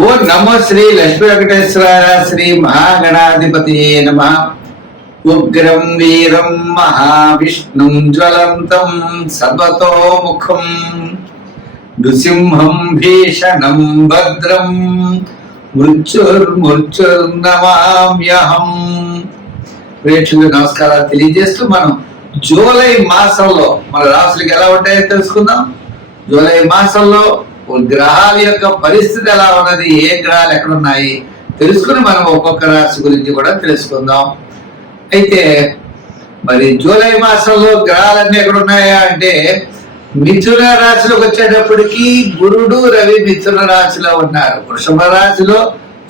ఓ నమో శ్రీ లక్ష్మీ వెంకటేశ్వర శ్రీ మహాగణాధిపతి నమ. ఉగ్రం వీరం మహావిష్ణుం జ్వలంతం సర్వతోముఖం నృసింహం భీషణం భద్రం మృత్యుర్నమామ్యహం. ప్రేక్షకులకు నమస్కారాలు తెలియజేస్తూ మనం జూలై మాసంలో మన రాశులకు ఎలా ఉంటాయో తెలుసుకుందాం. జూలై మాసంలో గ్రహాల యొక్క పరిస్థితి ఎలా ఉన్నది, ఏ గ్రహాలు ఎక్కడ ఉన్నాయి తెలుసుకుని మనం ఒక్కొక్క రాశి గురించి కూడా తెలుసుకుందాం. అయితే మరి జూలై మాసంలో గ్రహాలన్నీ ఎక్కడ ఉన్నాయా అంటే మిథున రాశిలోకి వచ్చేటప్పటికి గురుడు రవి మిథున రాశిలో ఉన్నారు. వృషభ రాశిలో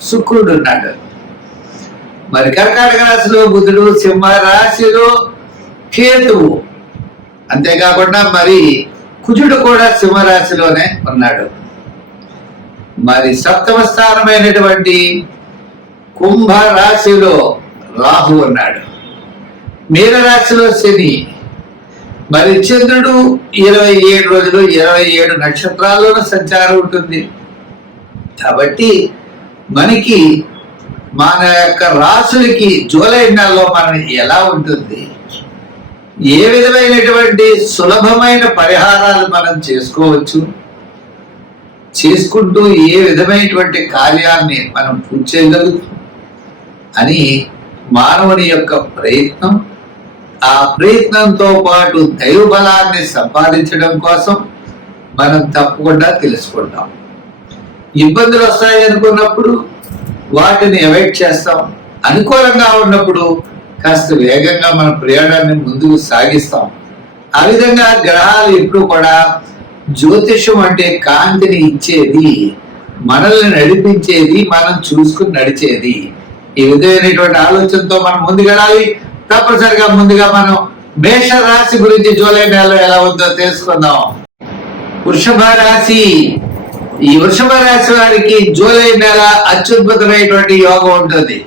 శుక్రుడు ఉన్నాడు. మరి కర్కాటక రాశిలో బుధుడు, సింహ రాశిలో కేతువు, అంతేకాకుండా మరి కుజుడు కూడా సింహరాశిలోనే ఉన్నాడు. మరి సప్తమ స్థానమైనటువంటి కుంభ రాశిలో రాహు ఉన్నాడు. మీనరాశిలో శని. మరి చంద్రుడు 27 రోజులు 27 నక్షత్రాల్లోనూ సంచారం ఉంటుంది. కాబట్టి మనకి మన యొక్క రాశులకి జూలై నెలలో మనం ఎలా ఉంటుంది, ఏ విధమైనటువంటి సులభమైన పరిహారాలు మనం చేసుకోవచ్చు, చేసుకుంటూ ఏ విధమైనటువంటి కార్యాన్ని మనం పూర్తి చేయగలుగుతాం అని మానవుని యొక్క ప్రయత్నం. ఆ ప్రయత్నంతో పాటు దైవ బలాన్ని సంపాదించడం కోసం మనం తప్పకుండా తెలుసుకుంటాం. ఇబ్బందులు వస్తాయి అనుకున్నప్పుడు వాటిని అవాయిడ్ చేస్తాం. అనుకూలంగా ఉన్నప్పుడు కాస్త వేగంగా మన ప్రయాణాన్ని ముందుకు సాగిస్తాం. ఆ విధంగా గ్రహాలు ఎప్పుడు కూడా జ్యోతిషం అంటే కాంతిని ఇచ్చేది, మనల్ని నడిపించేది, మనం చూసుకుని నడిచేది. ఈ విధమైనటువంటి ఆలోచనతో మనం ముందుకెళ్ళాలి. తప్పనిసరిగా ముందుగా మనం మేష రాశి గురించి జూలై నెలలో ఎలా ఉందో తెలుసుకుందాం. వృషభ రాశి. ఈ వృషభ రాశి వారికి జూలై నెల అత్యద్భుతమైనటువంటి యోగం ఉంటుంది.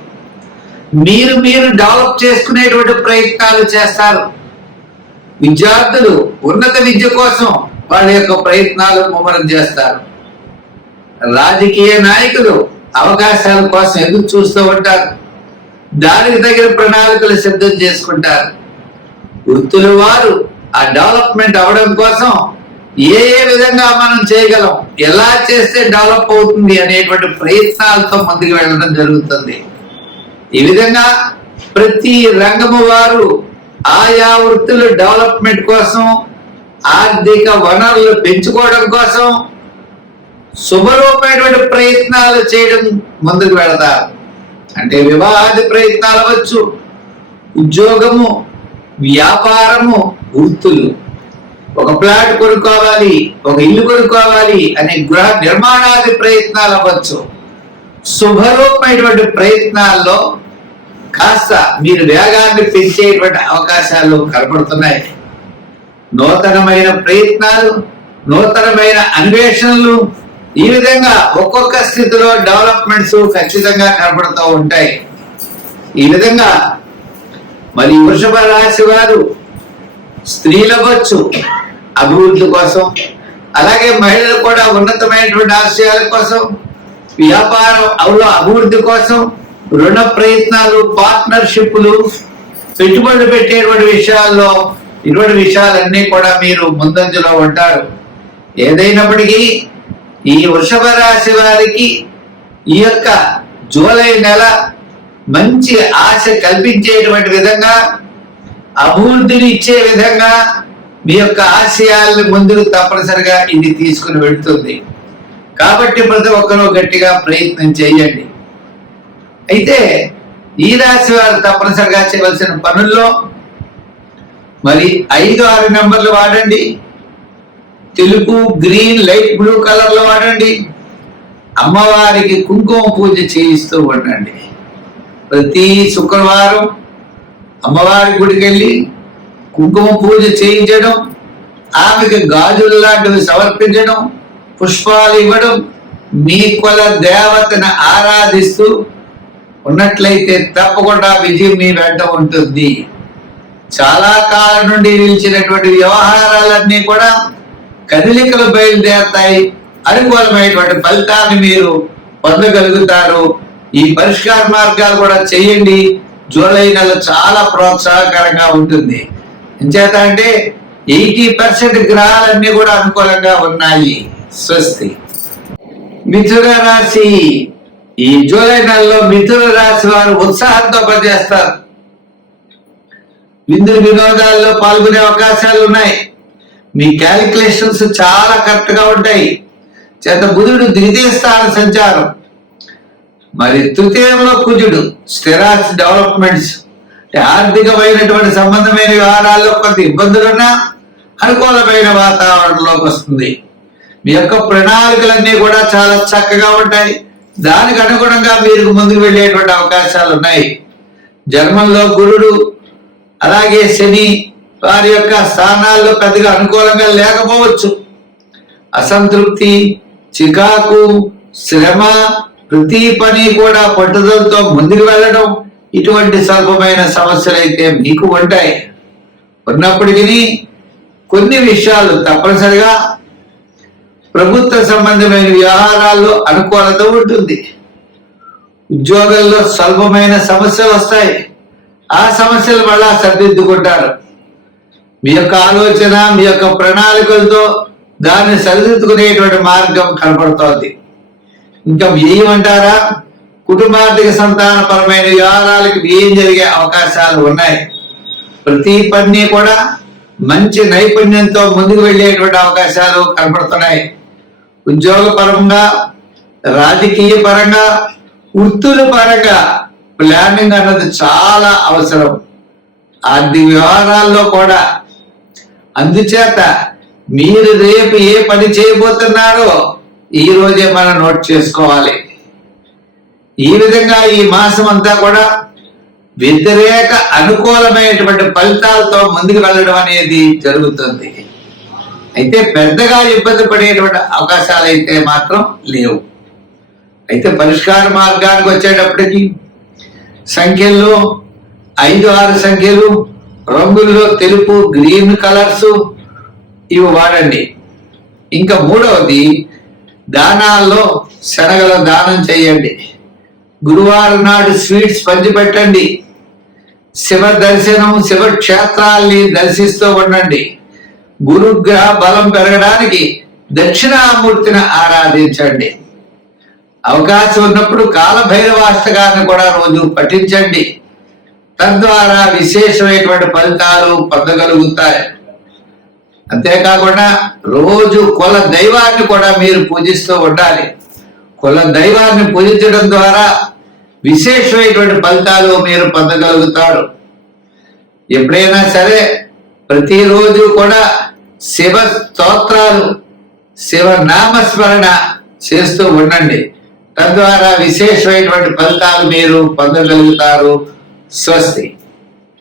మీరు డెవలప్ చేసుకునేటువంటి ప్రయత్నాలు చేస్తారు. విద్యార్థులు ఉన్నత విద్య కోసం వాళ్ళ యొక్క ప్రయత్నాలు ముమ్మరం చేస్తారు. రాజకీయ నాయకులు అవకాశాల కోసం ఎదురు చూస్తూ ఉంటారు. దానికి తగిన ప్రణాళికలు సిద్ధం చేసుకుంటారు. వృత్తుల వారు ఆ డెవలప్మెంట్ అవడం కోసం ఏ విధంగా మనం చేయగలం, ఎలా చేస్తే డెవలప్ అవుతుంది అనేటువంటి ప్రయత్నాలతో ముందుకు వెళ్ళడం జరుగుతుంది. ఈ విధంగా ప్రతి రంగము వారు ఆయా వృత్తుల డెవలప్మెంట్ కోసం, ఆర్థిక వనరులు పెంచుకోవడం కోసం శుభరూపమైనటువంటి ప్రయత్నాలు చేయడం ముందుకు వెళతారు. అంటే వివాహాది ప్రయత్నాలు అవ్వచ్చు, ఉద్యోగము, వ్యాపారము, వృత్తులు, ఒక ప్లాట్ కొనుక్కోవాలి, ఒక ఇల్లు కొనుక్కోవాలి అనే గృహ నిర్మాణాది ప్రయత్నాలు అవ్వచ్చు. శుభరూపమైనటువంటి ప్రయత్నాల్లో కాస్త మీరు వేగాన్ని పెంచేటువంటి అవకాశాలు కనపడుతున్నాయి. నూతనమైన ప్రయత్నాలు, నూతనమైన అన్వేషణలు, ఈ విధంగా ఒక్కొక్క స్థితిలో డెవలప్మెంట్స్ ఖచ్చితంగా కనపడుతూ ఉంటాయి. ఈ విధంగా మరి వృషభ రాశి వారు స్త్రీలవచ్చు అభివృద్ధి కోసం, అలాగే మహిళలు కూడా ఉన్నతమైనటువంటి ఆశయాల కోసం, వ్యాపారం అభివృద్ధి కోసం, రుణ ప్రయత్నాలు, పార్ట్నర్షిప్లు, పెట్టుబడులు పెట్టేటువంటి విషయాల్లో ఇటువంటి విషయాలన్నీ కూడా మీరు ముందంజలో ఉంటారు. ఏదైనప్పటికీ ఈ వృషభ రాశి వారికి ఈ యొక్క జూలై నెల మంచి ఆశ కల్పించేటువంటి విధంగా, అభివృద్ధిని ఇచ్చే విధంగా మీ యొక్క ఆశయాలను ముందుకు తప్పనిసరిగా ఇది తీసుకుని వెళుతుంది. కాబట్టి ప్రతి ఒక్కరూ గట్టిగా ప్రయత్నం చేయండి. అయితే ఈ రాశి వారు తప్పనిసరిగా చేయవలసిన పనుల్లో మరి 5, 6 నెంబర్లు వాడండి. తెలుపు, గ్రీన్, లైట్ బ్లూ కలర్లో వాడండి. అమ్మవారికి కుంకుమ పూజ చేయిస్తూ ఉండండి. ప్రతి శుక్రవారం అమ్మవారి గుడికి వెళ్ళి కుంకుమ పూజ చేయించడం, ఆమెకి గాజులు లాంటివి సమర్పించడం, పుష్పాలు ఇవ్వడం, మీ కుల దేవతను ఆరాధిస్తూ ఉన్నట్లయితే తప్పకుండా విజయం మీ వెంట ఉంటుంది. చాలా కాలం నుండి నిలిచినటువంటి వ్యవహారాలన్నీ కూడా కదలికలు బయలుదేరతాయి. అనుకూలమైనటువంటి ఫలితాన్ని మీరు పొందగలుగుతారు. ఈ పరిష్కార మార్గాలు కూడా చేయండి. జూలై నెల చాలా ప్రోత్సాహకరంగా ఉంటుంది. ఎంచేత అంటే 80% గ్రహాలన్నీ కూడా అనుకూలంగా ఉన్నాయి. స్వస్తి. మిథున రాశి. ఈ జూలై నెలలో మిథున రాశి వారు ఉత్సాహంతో పనిచేస్తారు. విందులు వినోదాల్లో పాల్గొనే అవకాశాలు ఉన్నాయి. మీ క్యాలిక్యులేషన్స్ చాలా కరెక్ట్ గా ఉంటాయి. చేత బుధుడు ద్వితీయ స్థాన సంచారం, మరి తృతీయంలో కుజుడు స్థిరాస్తి డెవలప్మెంట్స్, ఆర్థికమైనటువంటి సంబంధమైన వ్యవహారాల్లో కొంత ఇబ్బందులున్నా అనుకూలమైన వాతావరణంలోకి వస్తుంది. మీ యొక్క ప్రణాళికలన్నీ కూడా చాలా చక్కగా ఉంటాయి. దానికి అనుగుణంగా మీరు ముందుకు వెళ్ళేటువంటి అవకాశాలు ఉన్నాయి. జన్మంలో గురుడు అలాగే శని వారి యొక్క స్థానాల్లో పెద్దగా అనుకూలంగా లేకపోవచ్చు. అసంతృప్తి, చికాకు, శ్రమ, ప్రతి పని కూడా పట్టుదలతో ముందుకు వెళ్ళడం, ఇటువంటి స్వల్పమైన సమస్యలు అయితే మీకు ఉంటాయి. ఉన్నప్పటికీ కొన్ని విషయాలు తప్పనిసరిగా ప్రభుత్వ సంబంధమైన వ్యవహారాల్లో అనుకూలత ఉంటుంది. ఉద్యోగాల్లో స్వల్పమైన సమస్యలు వస్తాయి. ఆ సమస్యలు మళ్ళా సరిదిద్దుకుంటారు. మీ యొక్క ఆలోచన, మీ యొక్క ప్రణాళికలతో దాన్ని సరిదిద్దుకునేటువంటి మార్గం కనపడుతోంది. ఇంకా ఏమంటారా, కుటుంబార్థిక సంతానపరమైన వ్యవహారాలకు ఏం జరిగే అవకాశాలు ఉన్నాయి. ప్రతి పని కూడా మంచి నైపుణ్యంతో ముందుకు వెళ్ళేటువంటి అవకాశాలు కనపడుతున్నాయి. ఉద్యోగ పరంగా, రాజకీయ పరంగా, వృత్తుల పరంగా ప్లానింగ్ అన్నది చాలా అవసరం. ఆర్థిక వ్యవహారాల్లో కూడా. అందుచేత మీరు రేపు ఏ పని చేయబోతున్నారో ఈ రోజే మనం నోట్ చేసుకోవాలి. ఈ విధంగా ఈ మాసం అంతా కూడా వ్యతిరేక అనుకూలమైనటువంటి ఫలితాలతో ముందుకు వెళ్ళడం అనేది జరుగుతుంది. అయితే పెద్దగా ఇబ్బంది పడేటువంటి అవకాశాలు అయితే మాత్రం లేవు. అయితే పరిష్కార మార్గానికి వచ్చేటప్పటికి సంఖ్యల్లో 5, 6 సంఖ్యలు, రంగుల్లో తెలుపు, గ్రీన్ కలర్స్ ఇవి వాడండి. ఇంకా మూడవది, దానాల్లో శనగల దానం చేయండి. గురువారం నాడు స్వీట్స్ పంచిపెట్టండి. శివ దర్శనం, శివ క్షేత్రాల్ని దర్శిస్తూ ఉండండి. గురుగ్రహ బలం పెరగడానికి దక్షిణామూర్తిని ఆరాధించండి. అవకాశం ఉన్నప్పుడు కాలభైరవాష్టకాన్ని కూడా రోజు పఠించండి. తద్వారా విశేషమైనటువంటి ఫలితాలు పొందగలుగుతాయి. అంతేకాకుండా రోజు కుల దైవాన్ని కూడా మీరు పూజిస్తూ ఉండాలి. కుల దైవాన్ని పూజించడం ద్వారా విశేషమైనటువంటి ఫలితాలు మీరు పొందగలుగుతారు. ఎప్పుడైనా సరే ప్రతిరోజు కూడా శివ స్తోత్రాలు, శివ నామస్మరణ చేస్తూ ఉండండి. తద్వారా విశేషమైనటువంటి ఫలితాలు మీరు పొందగలుగుతారు. స్వస్తి.